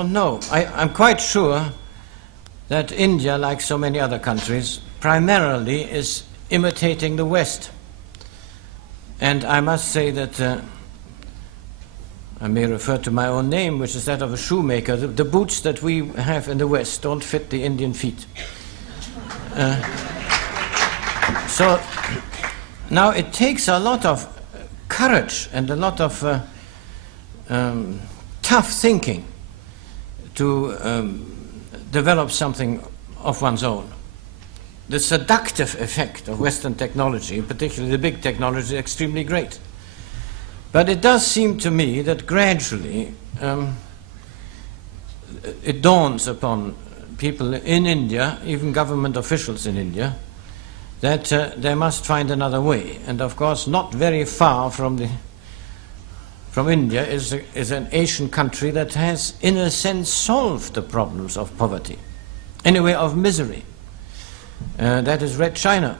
don't know. I'm quite sure that India, like so many other countries, primarily is imitating the West. And I must say that I may refer to my own name, which is that of a shoemaker. The boots that we have in the West don't fit the Indian feet. So now it takes a lot of courage and a lot of tough thinking to develop something of one's own. The seductive effect of Western technology, particularly the big technology, is extremely great. But it does seem to me that gradually it dawns upon people in India, even government officials in India, that they must find another way. And of course, not very far from India is an Asian country that has, in a sense, solved the problems of poverty, anyway, of misery. That is Red China.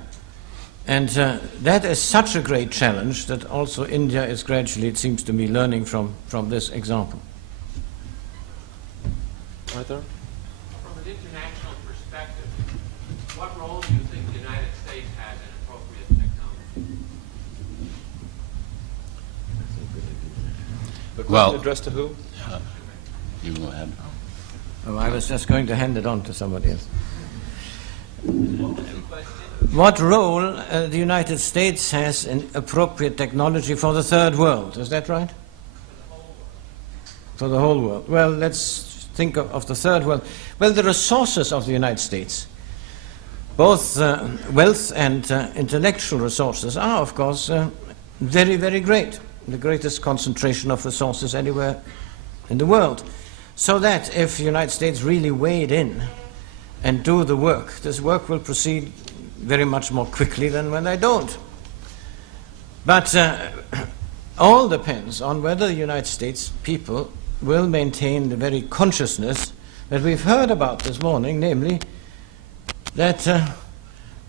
And that is such a great challenge that also India is gradually, it seems to me, learning from this example. Right there. From an international perspective, what role do you think the United States has in appropriate technology? The question addressed to who? You go ahead. Oh, I was just going to hand it on to somebody else. What role the United States has in appropriate technology for the third world, is that right? For the whole world. Well, let's think of the third world. Well, the resources of the United States, both wealth and intellectual resources, are, of course, very, very great. The greatest concentration of resources anywhere in the world. So that if the United States really wade in and do the work, this work will proceed very much more quickly than when they don't. But all depends on whether the United States people will maintain the very consciousness that we've heard about this morning, namely that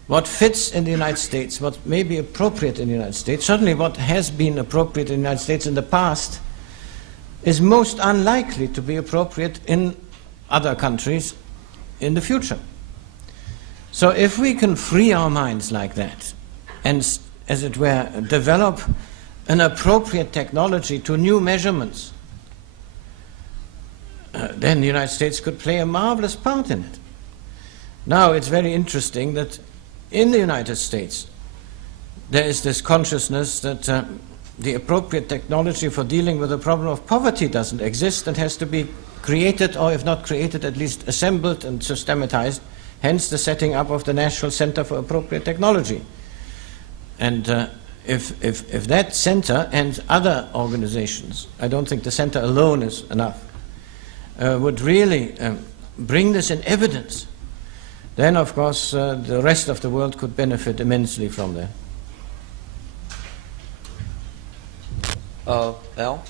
what fits in the United States, what may be appropriate in the United States, certainly what has been appropriate in the United States in the past, is most unlikely to be appropriate in other countries in the future. So if we can free our minds like that and, as it were, develop an appropriate technology to new measurements, then the United States could play a marvelous part in it. Now, it's very interesting that in the United States there is this consciousness that the appropriate technology for dealing with the problem of poverty doesn't exist and has to be created, or if not created, at least assembled and systematized. Hence the setting up of the National Center for Appropriate Technology. And if that center and other organizations, I don't think the center alone is enough, would really bring this in evidence, then of course the rest of the world could benefit immensely from that. Al?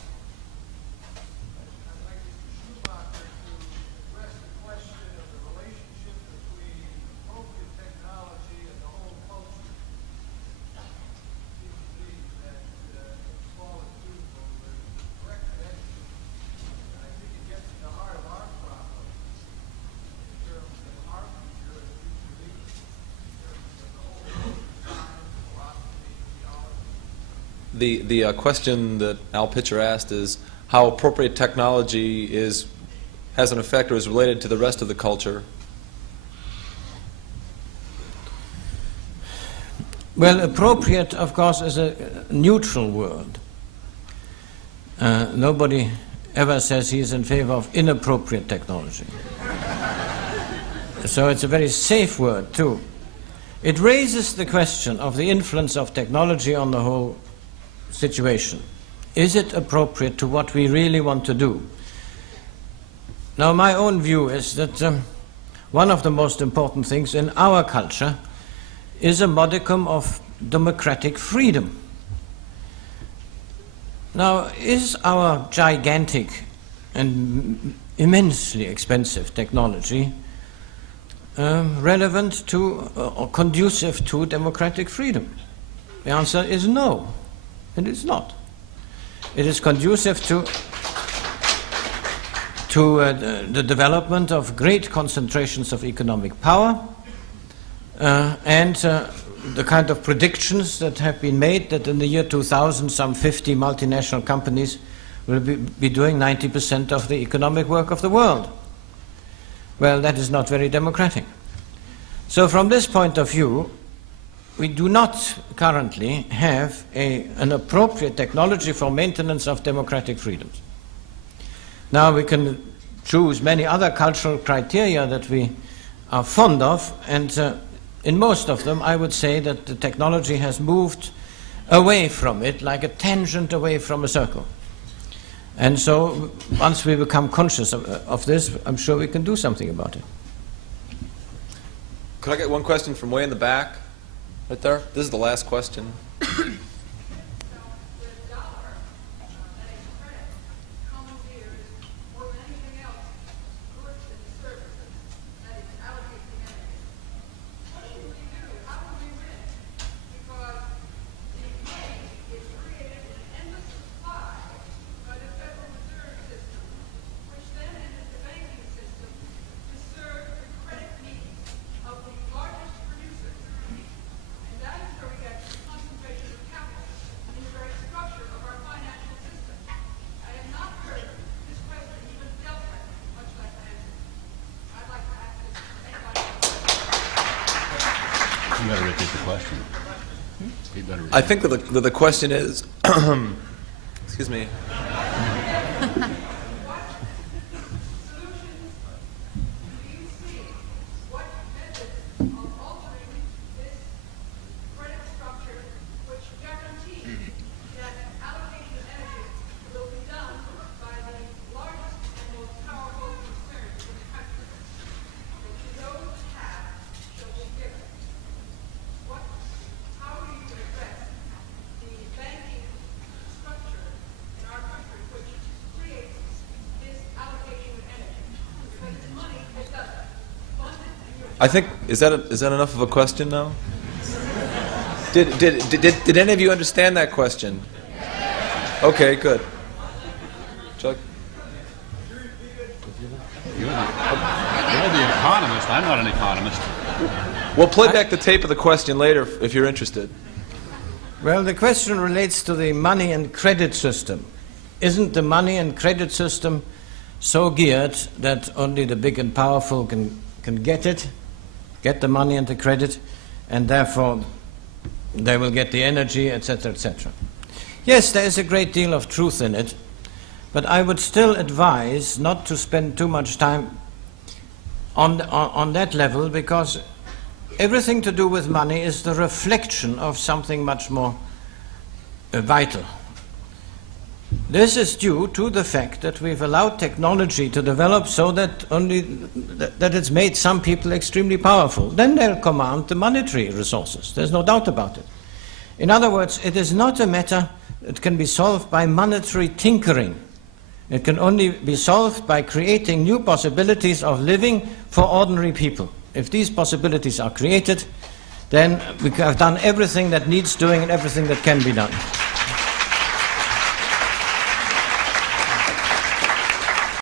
The question that Al Pitcher asked is how appropriate technology has an effect or is related to the rest of the culture. Well, appropriate, of course, is a neutral word. Nobody ever says he's in favor of inappropriate technology. So it's a very safe word, too. It raises the question of the influence of technology on the whole situation. Is it appropriate to what we really want to do? Now, my own view is that one of the most important things in our culture is a modicum of democratic freedom. Now, is our gigantic and immensely expensive technology relevant to or conducive to democratic freedom? The answer is no. It is not. It is conducive to the development of great concentrations of economic power, and the kind of predictions that have been made that in the year 2000 some 50 multinational companies will be doing 90% of the economic work of the world. Well, that is not very democratic. So from this point of view, we do not currently have an appropriate technology for maintenance of democratic freedoms. Now we can choose many other cultural criteria that we are fond of, and in most of them I would say that the technology has moved away from it like a tangent away from a circle. And so once we become conscious of this, I'm sure we can do something about it. Could I get one question from way in the back? Right there? This is the last question. You better repeat the question. You better repeat. I think that the question is, excuse me. I think, is that enough of a question now? Did any of you understand that question? Okay, good. Chuck? You're the economist. I'm not an economist. We'll play back the tape of the question later if you're interested. Well, the question relates to the money and credit system. Isn't the money and credit system so geared that only the big and powerful can get the money and the credit, and therefore they will get the energy, etc., etc. Yes, there is a great deal of truth in it, but I would still advise not to spend too much time on that level, because everything to do with money is the reflection of something much more vital. This is due to the fact that we've allowed technology to develop so that that it's made some people extremely powerful. Then they'll command the monetary resources. There's no doubt about it. In other words, it is not a matter that can be solved by monetary tinkering. It can only be solved by creating new possibilities of living for ordinary people. If these possibilities are created, then we have done everything that needs doing and everything that can be done.